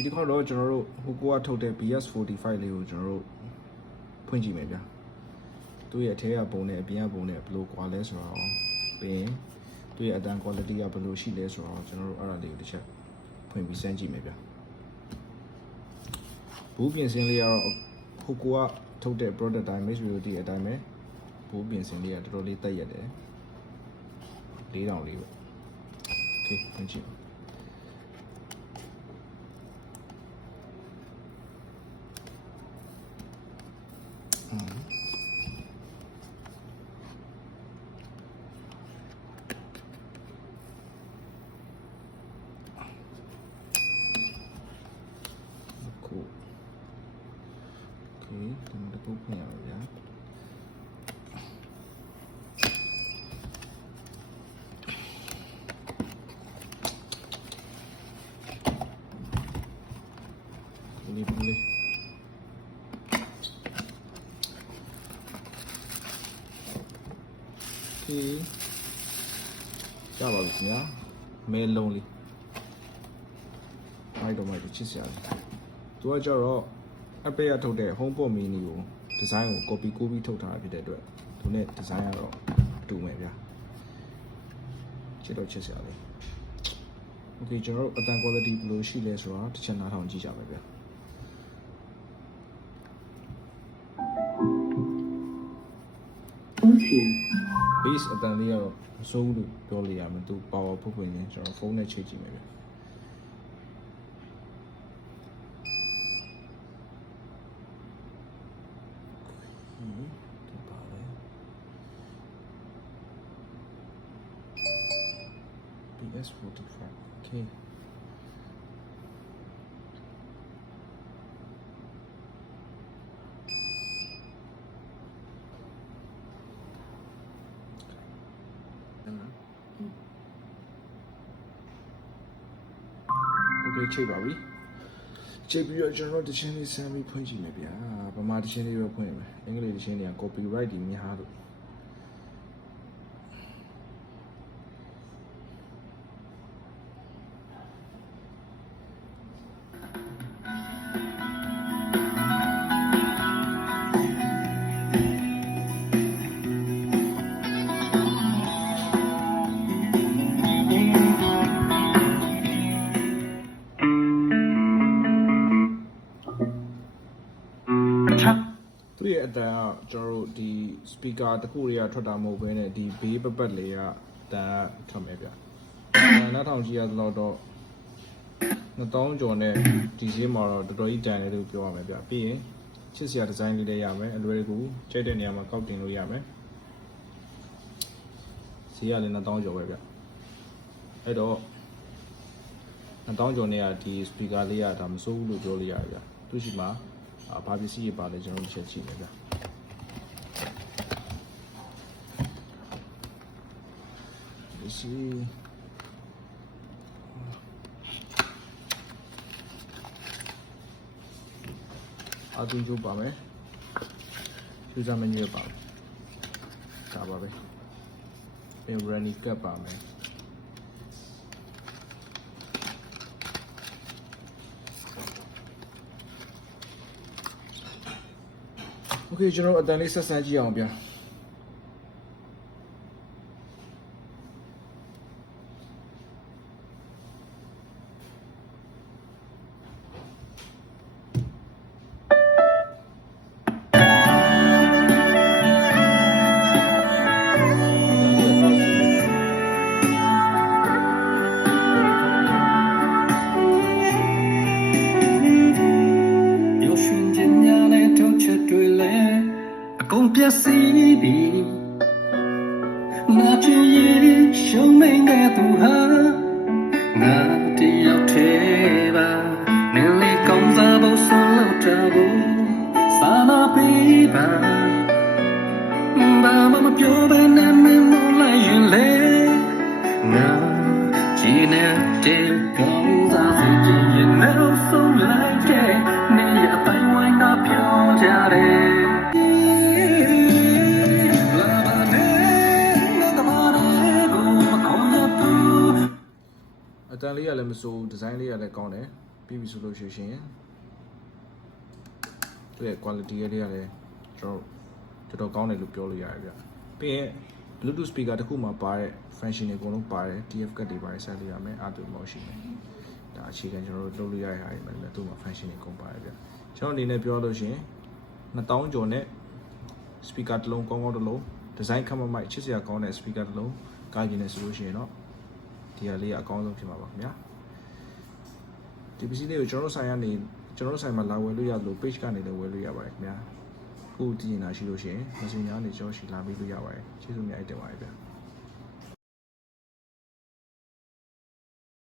ဒီတစ်ခေါက်တော့ကျွန်တော်တို့ဟိုကိုကထုတ်တဲ့ BS45 လေးကိုကျွန်တော်တို့ဖွင့်ကြည့်မယ်ဗျာသူ့ရဲ့အထဲကပုံနဲ့အပြင်ကပုံနဲ့ဘယ်လိုကွာလဲဆိုတော့ပြီးရင်သူ့ရဲ့အတန်း quality ကဘယ်လိုရှိလဲဆိုတော့ကျွန်တော်တို့အဲ့ဒါလေးကိုတစ်ချက်ဖွင့်ပြီးစမ်းကြည့်မယ်ဗျာဘူးပြင်ဆင်လေးကတော့ဟိုကိုကထုတ်တဲ့ product တိုင်း mix reality အတိုင်းပဲဘူးပြင်ဆင်လေးကတော်တော်လေးတက်ရတယ်4000လေးပဲ okay ဖွင့်ကြည့်ဒီမှာပုတ်ဖွင့်ရအောင်ဗျာဒီလေးဒီလေးရပါပြီခင်ဗျာမဲလုံးလေးမိုက်တော့ချစ်စရာသူကကြတော့အပေးရထုတ်တဲ့ HomePod mini ကိုဒီဇိုင်းကို copy ပြီးထုတ်ထားတာဖြစ်တဲ့အတွက်သူနဲ့ဒီဇိုင်းကတော့တူမယ်ဗျာချစ်စရာလေး Okay ကျွန်တော်တို့အတန် quality ဘယ်လိုရှိလဲဆိုတော့တစ်ချက်နားထောင်ကြည့်ကြပါဗျာbase အတန်လေးကတော့မစိုးဘူးလို့ပြောလို့ရမယ်သူ power ဖွင့်ရင်ကျွန်တော်ဖုန်းနဲ့ချိန်ကြည့်မယ်ဗျာBS45 okay okay ချိန်ပါပြီချိန်ပြီးတော့ကျွန်တော်တချင်းလေးဆမ်းပြီးဖွင့်ကြည့်မယ်ဗျာဗမာတချင်းလေးပဲဖွင့်မယ်အင်္ဂလိပ်တချင်းတွေက copyright တွေများလို့သူရဲ့အတန်ကကျွန်တော်တို့ဒီ speaker တခုတွေကထွက်တာမဟုတ်ဘဲနဲ့ဒီဘေးပတ်လေးကအတန်ထွက်မယ်ဗျနောက်ထောင်ကြီးရတော့2000ကျော်နဲ့ဒီဈေးမှာတော့တော်တော်ကြီးတန်တယ်လို့ပြောရမယ်ဗျပြီးရင်ချစ်စရာဒီဇိုင်းလေးလည်းရမယ်အလွယ်တကူကြိုက်တဲ့နေရာမှာကောက်တင်လို့ရမယ်ဈေးကလည်း2000ကျော်ပဲဗျအဲ့တော့2000ကျော်နဲ့ကဒီ speaker လေးကဒါမစိုးဘူးလို့ပြောလို့ရတယ်ဗျသူရှိမှာဘာပစ္စည်းရပါလဲကျွန်တော်ချက်ကြည့်မယ်ဗျာပစ္စည်းအတူတူပါမယ် user menu ပါမယ်ဒါပါပဲပြန် running cap ပါမယ်โอเคကျွန်တော်အတန်လေးဆက်ဆန်းကြည့်အောင်ဗျာပြည့်စည်ပြီးငါချစ်ရင်ရှုံးမင်းတဲ့သူဟာငါတယောက်တည်းပါနင်းလေးကောင်းစားဖို့ဆုံးလို့ကြဘူးစာမပေးပါဘာမှမပြောဘဲနဲ့မင်းမလိုက်ရင်လေငါကြည်နေတဲ့ကောင်းစားစီကြည်ရင်တော့ဆုံးလိုက်တဲ့နေရတိုင်းဝိုင်းတော့ပြောကြတယ်အတန်လေးကလည်းမစိုးဒီဇိုင်းလေးကလည်းကောင်းတယ် ပြီးပြီဆိုလို့ရှိရင်သူရဲ့ quality လေးရတယ်ကျွန်တော်ကောင်းတယ်လို့ပြောလို့ရတယ်ဗျပြီးရင် Bluetooth speaker တစ်ခုမှာပါတဲ့ function တွေအကုန်လုံးပါတယ် TF cut တွေပါတယ်ဆက်လို့ရမယ်အားတူမောရှိမယ်ဒါအခြေခံကျွန်တော်တို့လုပ်လို့ရတဲ့ဟာတွေပဲသူ့မှာ function တွေအကုန်ပါတယ်ဗျကျွန်တော်အနေနဲ့ပြောလို့ရှိရင်2000ကျော်နဲ့ speaker တစ်လုံးကောင်းကောင်းတစ်လုံး design ခက်မမိုက်ချစ်စရာကောင်းတဲ့ speaker တစ်လုံးကားကျင်နေဆိုလို့ရှိရင်တော့ဒီဟာလေးကအကောင်းဆုံးဖြစ်မှာပါခင်ဗျာဒီပစ္စည်းလေးကိုကျွန်တော်တို့ဆိုင်မှာလာဝယ်လို့ရလို့ page ကနေလည်းဝယ်လို့ရပါတယ်ခင်ဗျာအခုတည်နေတာရှိလို့ရှိရင် messenger ကနေကျွန်တော်ရှိလာပြီးလို့ရပါတယ်ကျေးဇူးများတင်ပါတယ်ဗျာ